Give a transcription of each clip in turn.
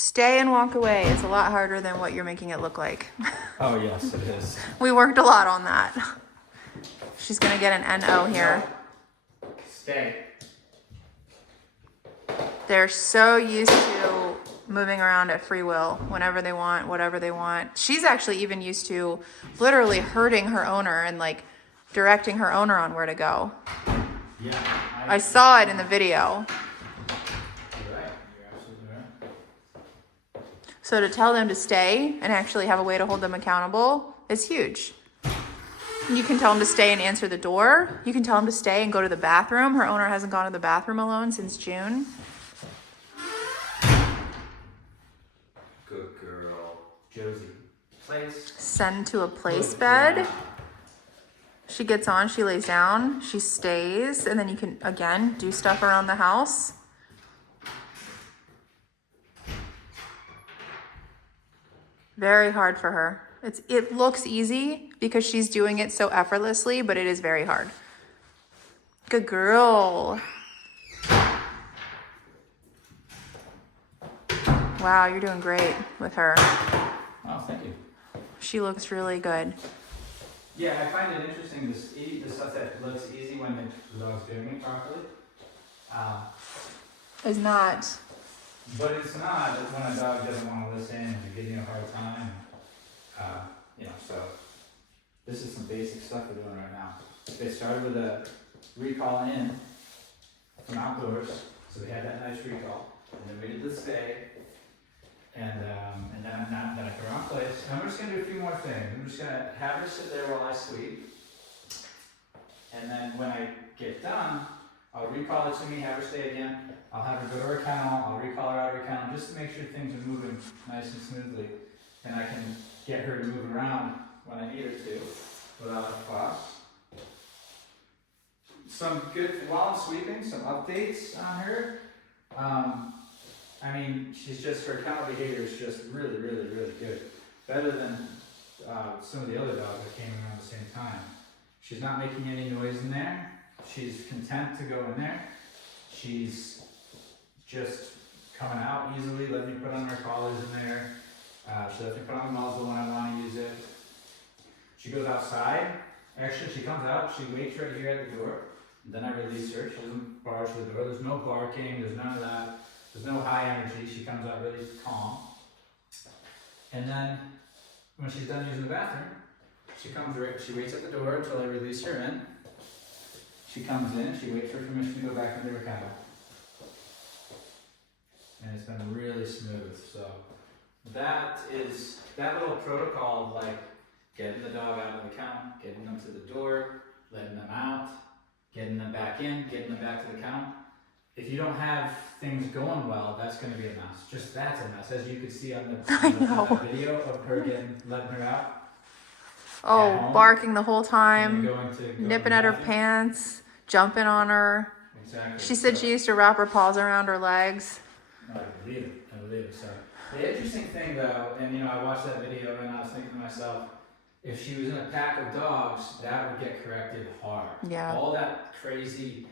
Stay and walk away. It's a lot harder than what you're making it look like. Oh, yes, it is. We worked a lot on that. She's gonna get an NO here. No. Stay. They're so used to moving around at free will whenever they want, whatever they want. She's actually even used to literally herding her owner and like directing her owner on where to go. Yeah. I saw it in the video. You're right. You're absolutely right. So to tell them to stay and actually have a way to hold them accountable is huge. You can tell them to stay and answer the door. You can tell them to stay and go to the bathroom. Her owner hasn't gone to the bathroom alone since June. Good girl. Josie. Place. Send to a place Good bed. job. She gets on, she lays down, she stays, and then you can, again, do stuff around the house. Very hard for her. It looks easy because she's doing it so effortlessly, but it is very hard. Good girl. Wow, you're doing great with her. Oh, thank you. She looks really good. Yeah, I find it interesting the stuff that looks easy when the dog's doing it properly. Is not. But it's not when a dog doesn't want to listen and gives you a hard time. So this is some basic stuff we're doing right now. They started with a recall in from outdoors, so they had that nice recall, and then we did the stay, and then I put her on place. And I'm just gonna do a few more things. I'm just gonna have her sit there while I sleep, and then when I get done, I'll recall it to me, have her stay again. I'll have her go to her kennel, I'll recall her out of her kennel just to make sure things are moving nice and smoothly. And I can get her to move around when I need her to without a fuss. Some good, while I'm sweeping, some updates on her. Her kennel behavior is just really, really, really good. Better than some of the other dogs that came around the same time. She's not making any noise in there. She's content to go in there. She's just coming out easily, letting me put on her collars in there. She lets me put on the muzzle when I want to use it. She goes outside. Actually, she comes out, she waits right here at the door. Then I release her. She doesn't barge to the door. There's no barking, there's none of that. There's no high energy. She comes out really calm. And then when she's done using the bathroom, she waits at the door until I release her in. She comes in, she waits for permission to go back into her kennel. And it's been really smooth. So that little protocol of like getting the dog out of the kennel, getting them to the door, letting them out, getting them back in, getting them back to the kennel. If you don't have things going well, that's going to be a mess. Just that's a mess, as you could see on the video of her letting her out. Oh, barking the whole time, Going nipping at her pants, jumping on her. Exactly. She said she used to wrap her paws around her legs. No, I believe it. So the interesting thing though, and I watched that video and I was thinking to myself, if she was in a pack of dogs, that would get corrected hard. Yeah. All that crazy,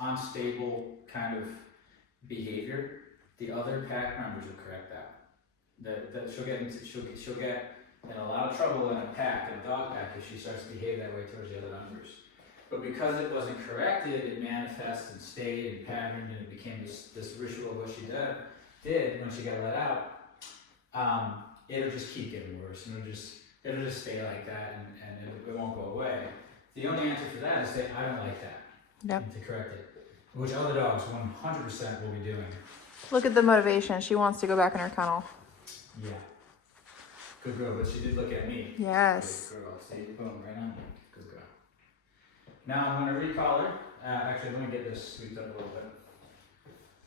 unstable kind of behavior, the other pack members will correct that. That she'll get in a lot of trouble in a pack, in a dog pack, if she starts to behave that way towards the other members. But because it wasn't corrected, it manifested and stayed and patterned, and it became this ritual of what she did when she got let out. It'll just keep getting worse, and it'll just stay like that, and it won't go away. The only answer for that is say, I don't like that. Yep. And to correct it, which other dogs 100% will be doing. Look at the motivation. She wants to go back in her kennel. Yeah. Good girl, but she did look at me. Yes. Good girl. See, boom, right on me. Good girl. Now I'm going to recall her. Actually, let me get this sweeped up a little bit.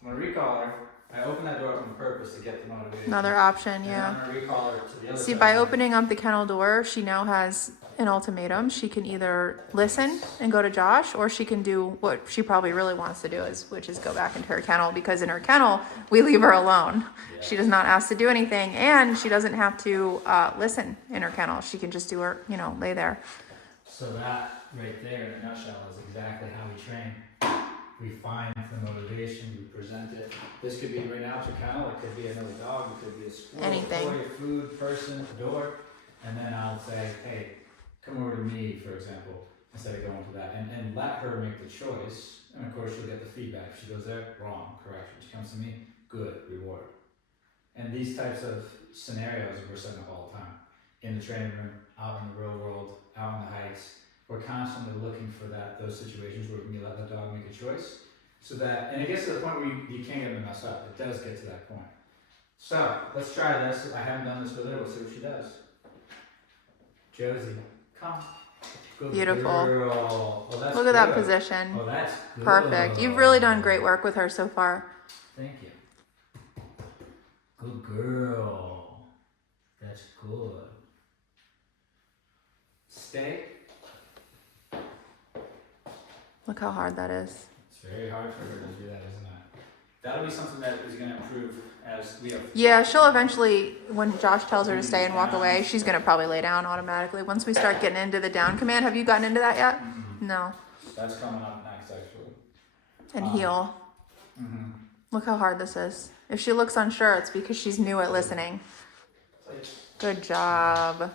I'm going to recall her. I opened that door up on purpose to get the motivation. Another option, And yeah. I'm going to recall her to the other See, side. by opening up the kennel door, she now has an ultimatum. She can either listen and go to Josh, or she can do what she probably really wants to do, which is go back into her kennel, because in her kennel, we leave her alone. Yeah. She does not ask to do anything, and she doesn't have to listen in her kennel. She can just do her, lay there. So that right there in a nutshell is exactly how we train. find the motivation, we present it. This could be right now it's a kennel, it could be another dog, it could be a squirrel, Anything. toy, food, person, a door. And then I'll say, hey, come over to me, for example, instead of going to that. And let her make the choice. And of course she'll get the feedback. If she goes there, wrong, correction. She comes to me, good, reward. And these types of scenarios we're setting up all the time. In the training room, out in the real world, out on the hikes. We're constantly looking for those situations where we can let the dog make a choice. So that, and it gets to the point where you can't get them to mess up. It does get to that point. So, let's try this. I haven't done this with her. We'll see what she does. Josie, come. Good Beautiful. Girl. Oh, that's Look at that good. position. Oh, that's good. Perfect. You've really done great work with her so far. Thank you. Good girl. That's good. Stay. Look how hard that is. It's very hard for her to do that, isn't it? That'll be something that is going to improve as we have. Yeah, she'll eventually, when Josh tells her to stay and walk away, she's going to probably lay down automatically. Once we start getting into the down command, have you gotten into that yet? Mm-hmm. No. That's coming up next, actually. And heel. Mm-hmm. Look how hard this is. If she looks unsure, it's because she's new at listening. Good job.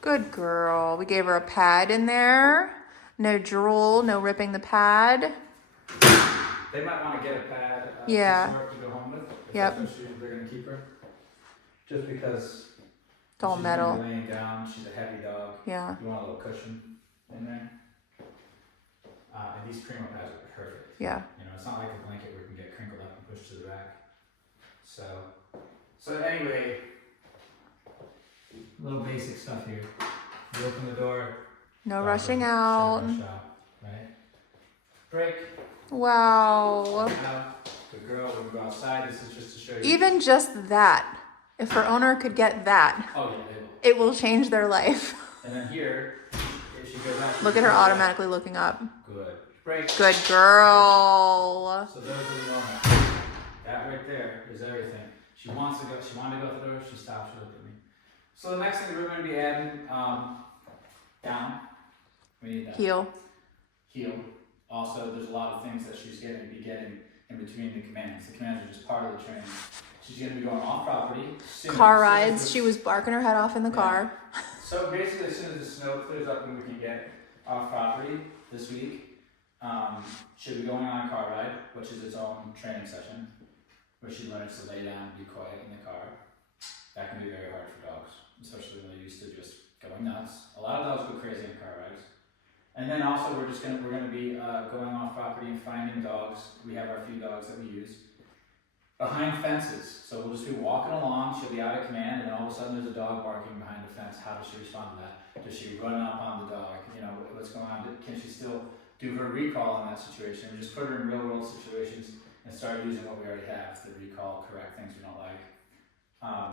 Good girl. We gave her a pad in there. No drool, no ripping the pad. They might want to get a pad Yeah. to go home with. If Yep. that's what they're going to keep her. Just because It's all she's metal. gonna be laying down, she's a heavy dog. Yeah. You want a little cushion in there. And these Primo pads are perfect. Yeah. You know, it's not like a blanket where it can get crinkled up and pushed to the back. So anyway, little basic stuff here. You open the door. No rushing out. Shop, right? Break. Wow. Out. Good girl. When we go outside, this is just to show you. Even just that, if her owner could get that, Oh yeah, they will. it will change their life. And then here, if she goes out. Look at her automatically looking up. Good. Break. Good girl. So those are the moments. That right there is everything. She wants to go. She wanted to go out the door. She stopped. She looked at me. So the next thing we're going to be adding down. We need that. Heel. Heel. Also, there's a lot of things that she's going to be getting in between the commands. The commands are just part of the training. She's going to be going off property. Car rides. She was barking her head off in the car. So basically, as soon as the snow clears up and we can get off property this week, she'll be going on a car ride, which is its own training session, where she learns to lay down and be quiet in the car. That can be very hard for dogs, especially when they're used to just going nuts. A lot of dogs go crazy in car rides. And then also we're gonna be going off property and finding dogs. We have our few dogs that we use behind fences. So we'll just be walking along. She'll be out of command, and then all of a sudden there's a dog barking behind the fence. How does she respond to that? Does she run up on the dog? You know, what's going on? Can she still do her recall in that situation? We just put her in real world situations and start using what we already have to recall, correct things we don't like.